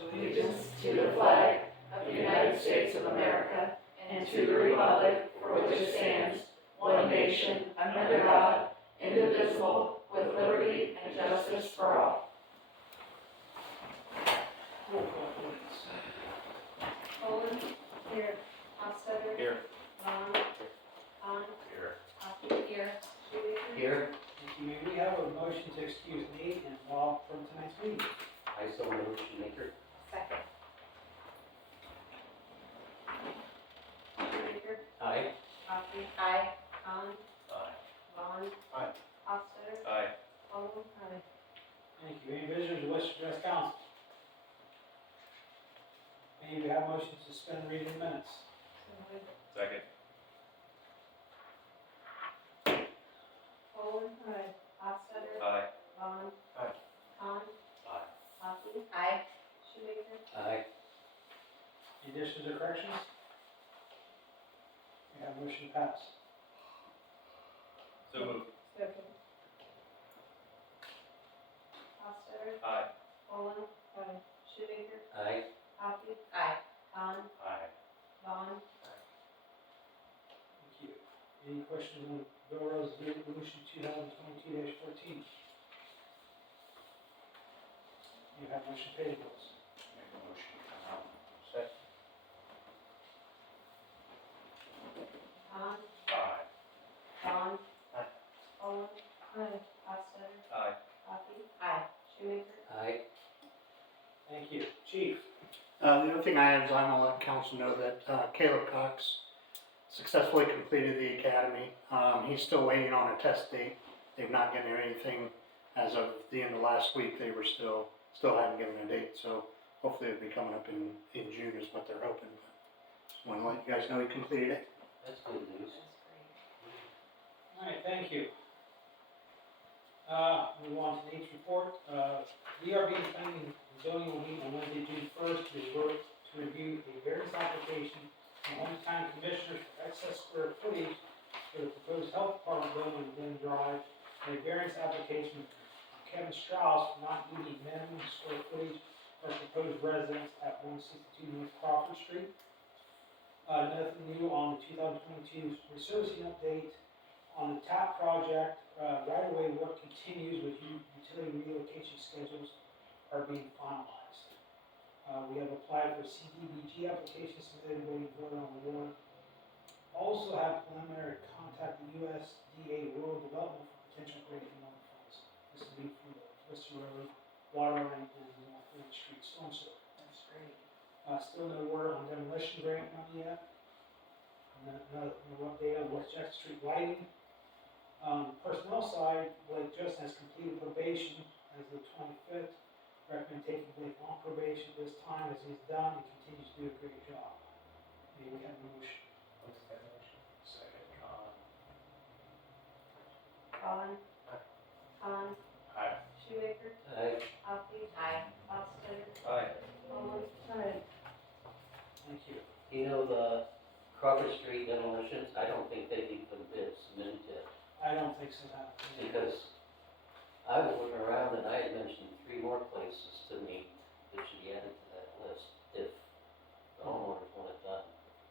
allegiance to the flag of the United States of America and to the republic for which it stands, one nation, under God, indivisible, with liberty and justice for all. Roll call, please. Poland. Here. Hofstadter. Here. Vaughn. Hahn. Here. Hockey. Here. Shoemaker. Here. Thank you. May we have a motion to excuse Nate and Bob from tonight's meeting? I so move, Shoemaker. Second. Shoemaker. Aye. Hockey. Aye. Hahn. Aye. Vaughn. Aye. Hofstadter. Aye. Poland. Aye. Thank you. Any visitors who wish to address council? May we have a motion to suspend the reading of the minutes? So moved. Second. Poland. Aye. Hofstadter. Aye. Vaughn. Aye. Hahn. Aye. Hockey. Aye. Shoemaker. Aye. Any additions or corrections? We have a motion to pass. So moved. Second. Hofstadter. Aye. Poland. Aye. Shoemaker. Aye. Hockey. Aye. Hahn. Aye. Vaughn. Thank you. Any questions on Bill Resolution 2022-14? You have motion to pay the bills. Make a motion to come out. Second. Hahn. Aye. Vaughn. Aye. Poland. Aye. Hofstadter. Aye. Hockey. Aye. Shoemaker. Aye. Thank you. Chief? The other thing I have is I want to let council know that Caleb Cox successfully completed the academy. He's still waiting on a test date. They've not given him anything as of the end of last week. They were still hadn't given a date, so hopefully it'll be coming up in June is what they're hoping. But just want to let you guys know he completed it. That's good news. All right, thank you. Move on to Nate's report. DRB Planning and Zoning will meet on Wednesday, June 1st to review a variance application from Holmes County Commissioners for excess square footage for the proposed health department building on Glen Drive, and a variance application from Kevin Strauss for not meeting minimum square footage for proposed residence at 162 North Crawford Street. Nothing new on the 2022 resurfacing update. On the TAP project, right-of-way work continues with utility relocation schedules are being finalized. We have applied for CDBG applications submitted, waiting for vote on award. Also have preliminary contact the USDA Rural Development for potential grading loan funds. This will be for the Twister Road, water line, and North Main Street storm sewer. That's great. Still no word on demolition grant money yet. No update on West Jackson Street lighting. On the personnel side, Blake Justin has completed probation as of the 25th. Recommend taking Blake on probation this time as he's done and continues to do a great job. May we have a motion? What's that motion? Second. Vaughn. Aye. Hahn. Aye. Shoemaker. Aye. Hockey. Aye. Hofstadter. Aye. Poland. Aye. Thank you. You know, the Crawford Street demolitions, I don't think they've even been submitted yet. I don't think so, that. Because I was looking around and I had mentioned 3 more places to me that should be added to that list if the homeowners want it done.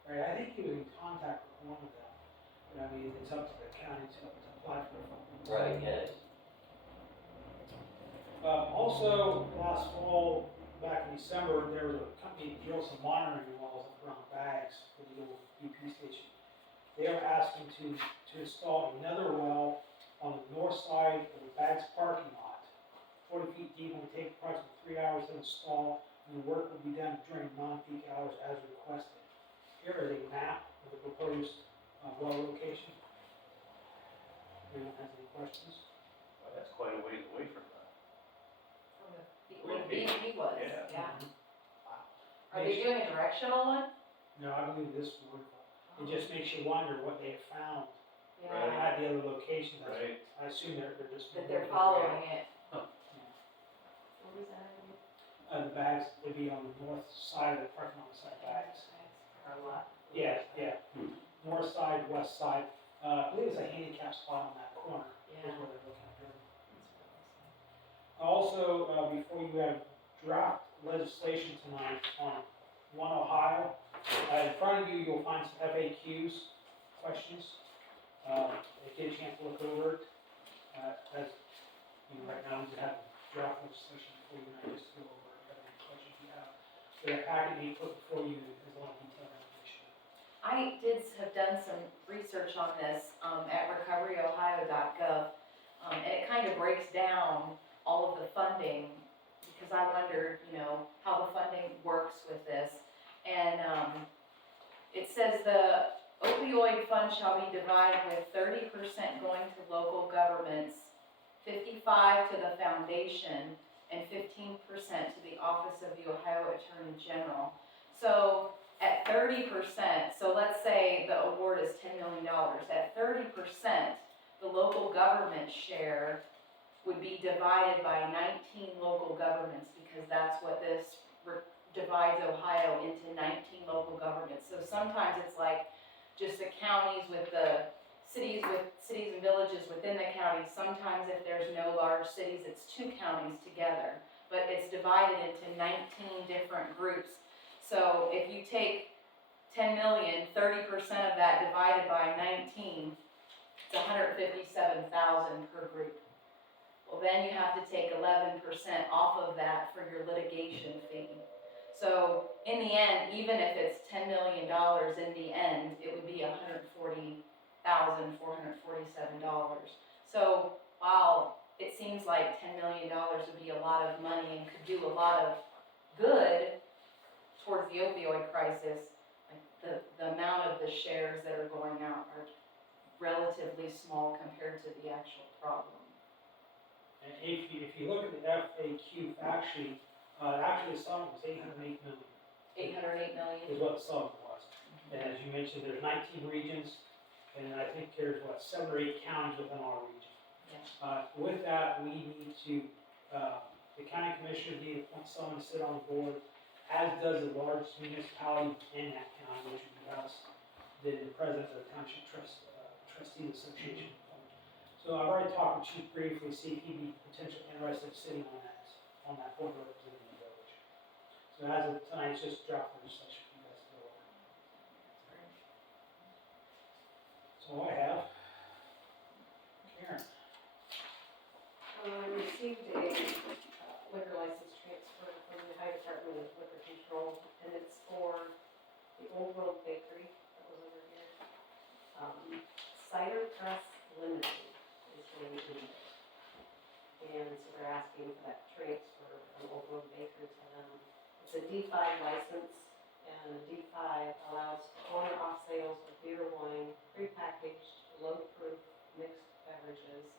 Right, I think he was in contact with one of them. But I mean, it's up to the county to apply for it. Right, yes. Also, last fall, back in December, there was a company that drilled some monitoring wells up around bags for the old BP station. They are asking to install another well on the north side of the bags parking lot. 40 feet deep, and will take approximately 3 hours to install, and the work will be done during non-peak hours as requested. Here is a map of the proposed well location. Anyone has any questions? Well, that's quite a ways away from that. Where the B&B was, Yeah. yeah. Are they doing a directional one? No, I believe this one. It just makes you wonder what they have found Yeah, at the other locations. Right. I assume they're just. that they're following it. Yeah. What was that? The bags would be on the north side of the parking lot, side bags. Or what? Yeah, yeah. North side, west side. I believe it's a handicap spot on that corner. Yeah. Is where they're looking at doing. Also, before you have draft legislation tonight on One Ohio. In front of you, you'll find some FAQs, questions. Get a chance to look over it. As, you know, right now, we have draft legislation before you, and I just go over every question you have. The packet we put before you is a lot of detailed information. I have done some research on this, at recoveryohio.gov, and it kind of breaks down all of the funding, because I wondered, you know, how the funding works with this. And, it says the opioid fund shall be divided with 30% going to local governments, 55% to the foundation, and 15% to the Office of the Ohio Attorney General. So at 30%, so let's say the award is $10 million, at 30%, the local government share would be divided by 19 local governments, because that's what this divides Ohio into 19 local governments. So sometimes it's like just the counties with the cities and villages within the county. Sometimes if there's no large cities, it's 2 counties together, but it's divided into 19 different groups. So if you take 10 million, 30% of that divided by 19, it's 157,000 per group. Well, then you have to take 11% off of that for your litigation fee. So in the end, even if it's $10 million in the end, it would be $140,447. So while it seems like $10 million would be a lot of money and could do a lot of good towards the opioid crisis, like the amount of the shares that are going out are relatively small compared to the actual problem. And if you look at the FAQ fact sheet, actually the sum was $808 million. 808 million? Is what the sum was. And as you mentioned, there's 19 regions, and I think there's, 7 or 8 counties within our region. Yeah. With that, we need to, the county commissioner need to appoint someone to sit on the board, as does the largest municipality in that county, which would be us, the president of the Township Trustees Association. So I've already talked with Chief briefly, see if he'd be potentially interested in sitting on that board representing the village. So as of tonight, it's just draft legislation for you guys to go over. That's all I have. Karen? Received a liquor license transfer from the Ohio Department of Liquor Control, and it's for the Old World Bakery that was over here. Cider Press Limited is the name of it. And so they're asking for that transfer from Old World Bakery to them. It's a D5 license, and D5 allows on or off sales of beer, wine, prepackaged, low-proof mixed beverages,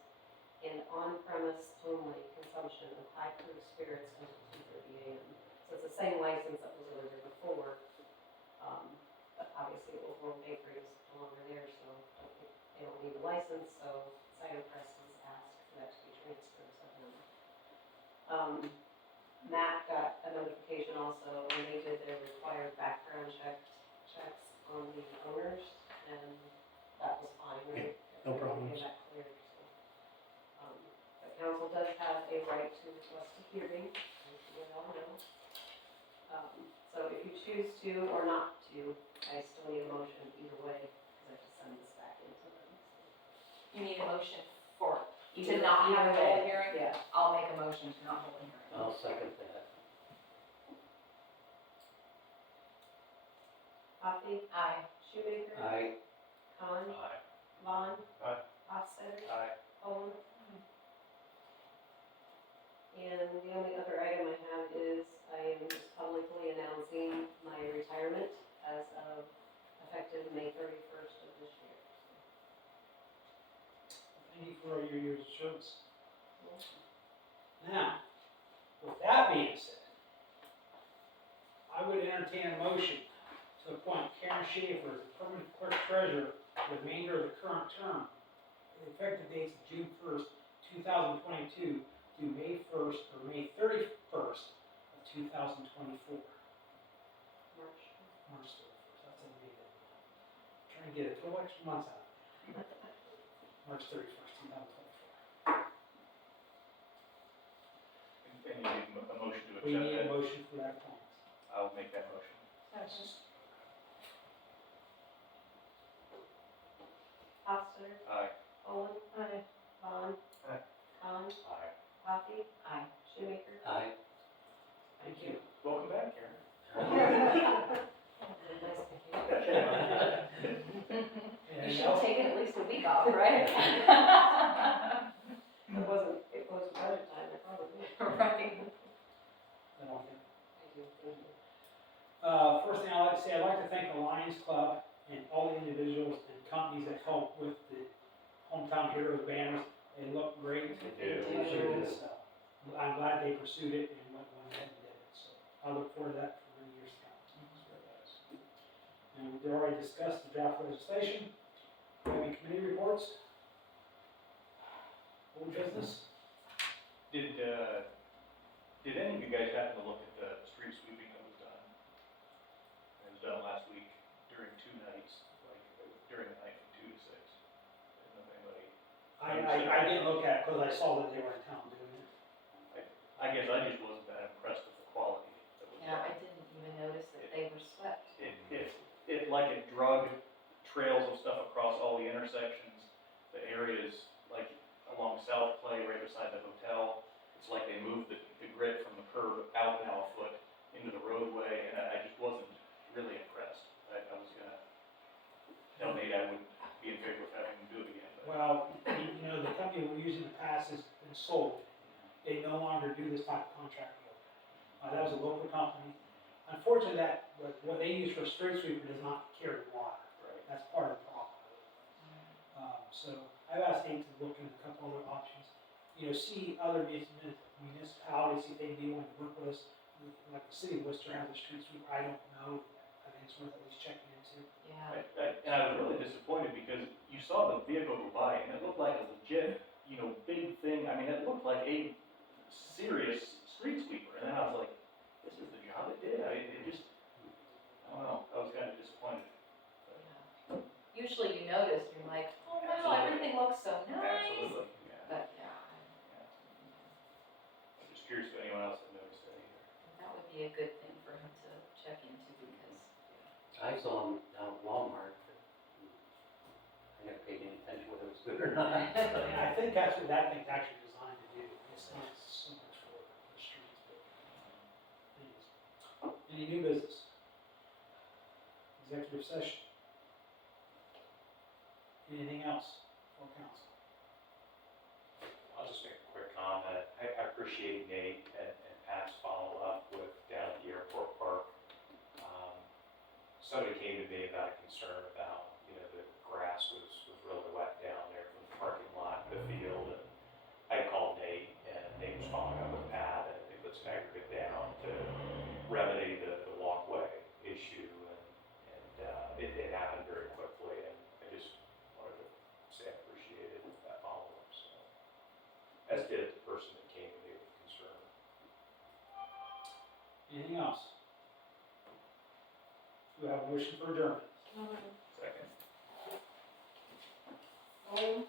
and on-premise only consumption of high-proof spirits until 2:30 a.m. So it's the same license that was over there before, but obviously Old World Bakery is no longer there, so they don't need a license, so Cider Press has asked for that to be transferred to them. Matt got a notification also, and they did their required background checks on the owners, and that was fine, right? No problems. They got cleared, so. The council does have a right to request a hearing, as you all know. So if you choose to or not to, I still need a motion either way, because I have to send this back into them. You need a motion to not have a whole hearing? Yeah. I'll make a motion to not hold a hearing. I'll second that. Coffee, Aye. Shoemaker, Aye. Khan, Aye. Vaughn. Aye. Hofstadter. Aye. Owen. And the only other item I have is I am just publicly announcing my retirement as of effective May 31st of this year. Thank you for all your years of service. Now, with that being said, I would entertain a motion to appoint Karen Schaefer as the permanent clerk treasurer for the remainder of the current term. The effective dates of June 1st, 2022 through May 1st or May 31st of 2024. March. March 31st, that's amazing. Trying to get a couple extra months out. March 31st, 2024. And you need a motion to We accept need a that. motion for that appointment. I'll make that motion. Hofstadter, Aye. Olin. Aye. Vaughn. Aye. Con. Aye. Coffee. Aye. Shoemaker. Aye. Thank you. Welcome back, Karen. You Anything should have else? taken at least a week off, right? It wasn't budget time, I probably. Right. I don't think. Thank you, thank you. First thing I'd like to say, I'd like to thank the Lions Club and all the individuals and companies that helped with the Hometown Heroes banners. They look great. They do. They sure did. So, I'm glad they pursued it and went ahead and did it. So I look forward to that for many years to come. And we already discussed the draft legislation. Do you have any committee reports? Old business? Did any of you guys happen to look at the street sweeping that was done? It was done last week during 2 nights, like during the night from 2 to 6. Didn't know if anybody, I didn't look at it because I saw that they were in town doing it. I guess I just wasn't that impressed with the quality that was Yeah, done. I didn't even notice that they were swept. It like it drug trails of stuff across all the intersections, the areas like along South Clay, right beside the hotel. It's like they moved the grit from the curb out now a foot into the roadway, and I just wasn't really impressed. I was gonna tell Nate I would be in favor of having him do it again, but Well, you know, the company we're using in the past has been sold. They no longer do this type of contract work. That was a local company. Unfortunately, what they use for a street sweeper does not carry water. right. That's part of the problem. So I've asked Nate to look into a couple other options. You know, see other municipalities, see if they be willing to work with us. Like the city of Worcester has a street sweeper, I don't know. I think it's worth at least checking into. Yeah. And I was really disappointed because you saw the vehicle go by and it looked like a legit, big thing. I mean, it looked like a serious street sweeper. And then I was like, this is the job it did. It just, I don't know, I was kind of disappointed. Yeah. Usually you notice, you're like, oh wow, Absolutely. everything looks so nice. Absolutely, yeah. But yeah, I'm just curious if anyone else had noticed that either. that would be a good thing for him to check into because, I saw them down at Walmart, but I never paid any attention whether it was good or not. And I think that's what that thing's actually designed to do. It's not so much for the streets, but anyways. Any new business? Executive session? Anything else for council? I'll just make a quick comment. I appreciate Nate and Pat's follow-up with down at the airport park. Somebody came to me about a concern about, the grass was really wet down there from the parking lot to the field. And I called Nate and Nate was following up with Pat and they put some aggregate down to remedy the walkway issue. And it happened very quickly and I just wanted to say I appreciated that follow-up, so. As did the person that came to me with concern. Anything else? Do we have a motion for adjournment? Second. Olin.